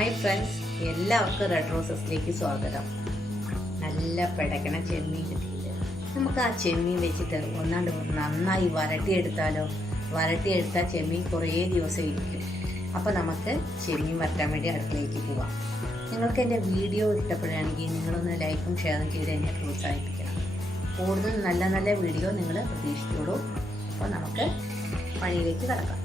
Hi friends, എല്ലാവർക്കും red റോസസിലേക്ക് സ്വാഗതം. നല്ല പിടയ്ക്കണ ചെമ്മീൻ കിട്ടിയില്ല. നമുക്ക് ആ ചെമ്മീൻ വെച്ചിട്ട് ഒന്നാണ്ട് നന്നായി വരട്ടിയെടുത്താലോ. വരട്ടിയെടുത്താൽ ചെമ്മീൻ കുറേ ദിവസം ഇരിക്കും. അപ്പോൾ നമുക്ക് ചെമ്മീൻ വരട്ടാൻ വേണ്ടി അടുക്കളയിലേക്ക് പോവാം. നിങ്ങൾക്ക് എൻ്റെ വീഡിയോ ഇഷ്ടപ്പെടുകയാണെങ്കിൽ നിങ്ങളൊന്ന് ലൈക്കും ഷെയറും ചെയ്ത് എന്നെ പ്രോത്സാഹിപ്പിക്കണം. കൂടുതൽ നല്ല നല്ല വീഡിയോ നിങ്ങൾ പ്രതീക്ഷിച്ചോളൂ. അപ്പോൾ നമുക്ക് പണിയിലേക്ക് കിടക്കാം.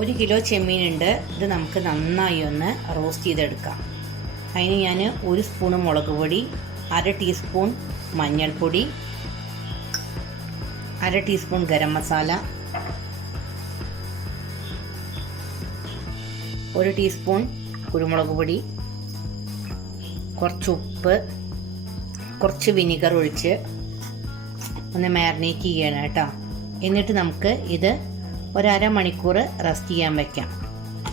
1 കിലോ ചെമ്മീനുണ്ട്. ഇത് നമുക്ക് നന്നായി ഒന്ന് റോസ്റ്റ് ചെയ്തെടുക്കാം. അതിന് ഞാൻ 1 സ്പൂൺ മുളക് പൊടി, 1/2 ടീസ്പൂൺ മഞ്ഞൾപ്പൊടി, 1/2 ടീസ്പൂൺ ഗരം മസാല, 1 ടീസ്പൂൺ കുരുമുളക് പൊടി, കുറച്ച് ഉപ്പ്, കുറച്ച് വിനിഗർ ഒഴിച്ച് ഒന്ന് മാരിനേറ്റ് ചെയ്യണം കേട്ടോ. എന്നിട്ട് നമുക്ക് ഇത് 1/2 മണിക്കൂർ റെസ്റ്റ് ചെയ്യാൻ വയ്ക്കാം.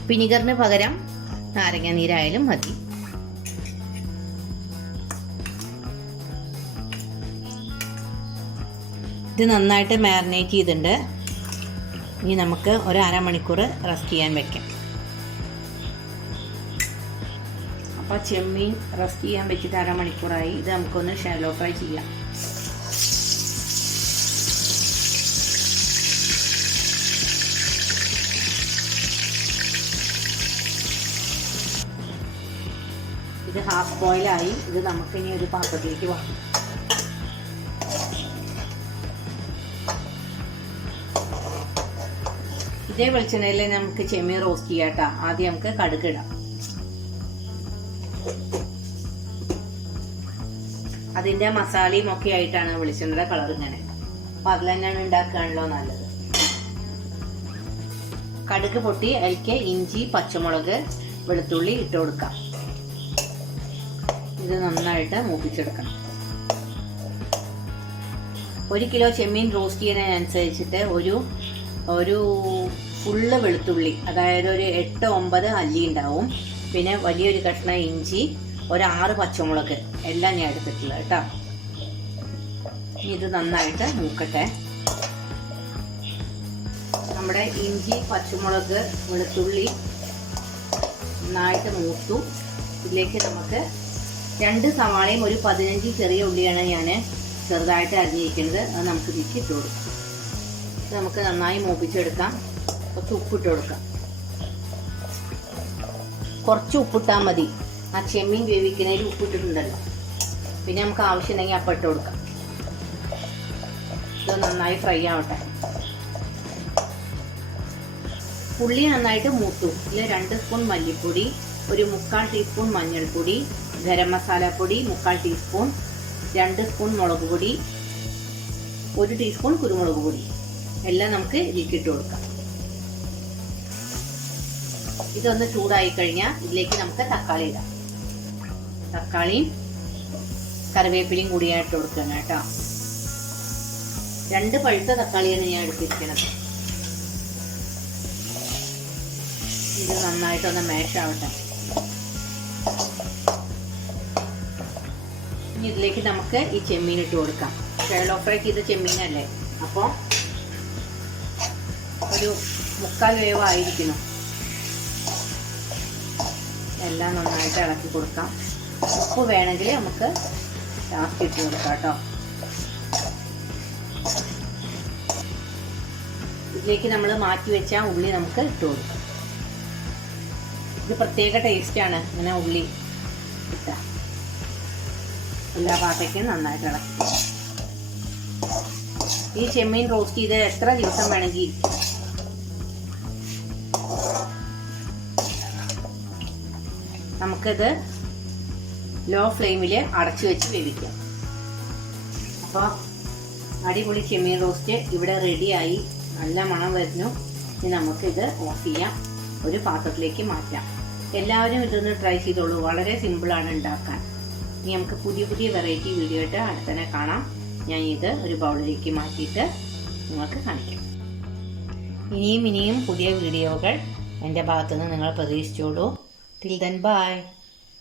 വിനിഗറിന് പകരം നാരങ്ങ നീരായാലും മതി. ഇത് നന്നായിട്ട് മാരിനേറ്റ് ചെയ്തിട്ടുണ്ട്. ഇനി നമുക്ക് 1/2 മണിക്കൂർ റെസ്റ്റ് ചെയ്യാൻ വയ്ക്കാം. അപ്പോൾ ചെമ്മീൻ റെസ്റ്റ് ചെയ്യാൻ വെച്ചിട്ട് 1/2 മണിക്കൂറായി. ഇത് നമുക്കൊന്ന് ഷാലോ ഫ്രൈ ചെയ്യാം. ഇത് ഹാഫ് ബോയിലായി. ഇത് നമുക്കിനി ഒരു പാത്രത്തിലേക്ക് വാങ്ങാം. ഇതേ വെളിച്ചെണ്ണയിൽ നമുക്ക് ചെമ്മീൻ റോസ്റ്റ് ചെയ്യാം കേട്ടോ. ആദ്യം നമുക്ക് കടുക് ഇടാം. അതിൻ്റെ മസാലയും ഒക്കെ ആയിട്ടാണ് വെളിച്ചെണ്ണയുടെ കളർ ഇങ്ങനെ. അപ്പം അതിൽ തന്നെയാണ് ഉണ്ടാക്കുകയാണല്ലോ നല്ലത്. കടുക് പൊട്ടി അതിലേക്ക് ഇഞ്ചി, പച്ചമുളക്, വെളുത്തുള്ളി ഇട്ട് കൊടുക്കാം. ഇത് നന്നായിട്ട് മൂപ്പിച്ചെടുക്കണം. 1 കിലോ ചെമ്മീൻ റോസ്റ്റ് ചെയ്യുന്നതിനനുസരിച്ചിട്ട് ഒരു ഫുള്ള് വെളുത്തുള്ളി, അതായത് ഒരു 8-9 അല്ലി ഉണ്ടാവും. പിന്നെ വലിയൊരു കഷ്ണം ഇഞ്ചി, ഒരു 6 പച്ചമുളക് എല്ലാം ഞാൻ എടുത്തിട്ടുള്ളത് കേട്ടോ. ഇത് നന്നായിട്ട് മൂക്കട്ടെ. നമ്മുടെ ഇഞ്ചി, പച്ചമുളക്, വെളുത്തുള്ളി നന്നായിട്ട് മൂത്തു. ഇതിലേക്ക് നമുക്ക് 2 സവാളയും ഒരു 15 ചെറിയ ഉള്ളിയാണ് ഞാൻ ചെറുതായിട്ട് അരിഞ്ഞിരിക്കുന്നത്. അത് നമുക്ക് തിരിച്ചിട്ട് കൊടുക്കാം. ഇത് നമുക്ക് നന്നായി മൂപ്പിച്ചെടുക്കാം. കുറച്ച് ഉപ്പിട്ട് കൊടുക്കാം. കുറച്ച് ഉപ്പിട്ടാൽ മതി. ആ ചെമ്മീൻ വേവിക്കുന്നതിൽ ഉപ്പിട്ടിട്ടുണ്ടല്ലോ. പിന്നെ നമുക്ക് ആവശ്യമുണ്ടെങ്കിൽ അപ്പം ഇട്ട് കൊടുക്കാം. ഇത് നന്നായി ഫ്രൈ ആവട്ടെ. ഉള്ളി നന്നായിട്ട് മൂത്തു. ഇതിൽ 2 സ്പൂൺ മല്ലിപ്പൊടി, ഒരു 3/4 ടീസ്പൂൺ മഞ്ഞൾപ്പൊടി, ഗരം മസാലപ്പൊടി 3/4 ടീസ്പൂൺ, 2 സ്പൂൺ മുളക് പൊടി, 1 ടീസ്പൂൺ കുരുമുളക് പൊടി എല്ലാം നമുക്ക് ഇതിലേക്ക് ഇട്ട് കൊടുക്കാം. ഇതൊന്ന് ചൂടായി കഴിഞ്ഞാൽ ഇതിലേക്ക് നമുക്ക് തക്കാളി ഇടാം. തക്കാളിയും കറിവേപ്പിലയും കൂടിയായിട്ട് കൊടുക്കണം കേട്ടോ. 2 പഴുത്ത തക്കാളിയാണ് ഞാൻ എടുത്തിരിക്കുന്നത്. ഇത് നന്നായിട്ടൊന്ന് മാഷ് ആവട്ടെ. ഇനി ഇതിലേക്ക് നമുക്ക് ഈ ചെമ്മീൻ ഇട്ട് കൊടുക്കാം. ഷാലോ ഫ്രൈ ചെയ്ത ചെമ്മീനല്ലേ, അപ്പോൾ ഒരു 3/4 വേവായിരിക്കണം. എല്ലാം നന്നായിട്ട് ഇളക്കി കൊടുക്കാം. ഉപ്പ് വേണമെങ്കിൽ നമുക്ക് ലാസ്റ്റ് ഇട്ട് കൊടുക്കാം കേട്ടോ. ഇതിലേക്ക് നമ്മൾ മാറ്റി വെച്ച ഉള്ളി നമുക്ക് ഇട്ട് കൊടുക്കാം. ഇത് പ്രത്യേക ടേസ്റ്റാണ് ഇങ്ങനെ ഉള്ളി ഇട്ടാൽ. എല്ലാ ഭാഗത്തേക്കും നന്നായിട്ട് ഇളക്കി. ഈ ചെമ്മീൻ റോസ്റ്റ് ചെയ്ത് എത്ര ദിവസം വേണമെങ്കിൽ ഇരിക്കും. നമുക്കിത് ലോ ഫ്ലെയിമിൽ അടച്ചു വെച്ച് വേവിക്കാം. അപ്പോൾ അടിപൊളി ചെമ്മീൻ റോസ്റ്റ് ഇവിടെ റെഡിയായി. നല്ല മണം വരുന്നു. ഇനി നമുക്കിത് ഓഫ് ചെയ്യാം. ഒരു പാത്രത്തിലേക്ക് മാറ്റാം. എല്ലാവരും ഇതൊന്ന് ട്രൈ ചെയ്തോളൂ. വളരെ സിമ്പിളാണ് ഉണ്ടാക്കാൻ. ഇനി നമുക്ക് പുതിയ പുതിയ വെറൈറ്റി വീഡിയോ ആയിട്ട് അടുത്തന്നെ കാണാം. ഞാൻ ഇത് ഒരു ബൗളിലേക്ക് മാറ്റിയിട്ട് നിങ്ങൾക്ക് കാണിക്കാം. ഇനിയും പുതിയ വീഡിയോകൾ എൻ്റെ ഭാഗത്തുനിന്ന് നിങ്ങൾ പ്രതീക്ഷിച്ചോളൂ. Till then bye.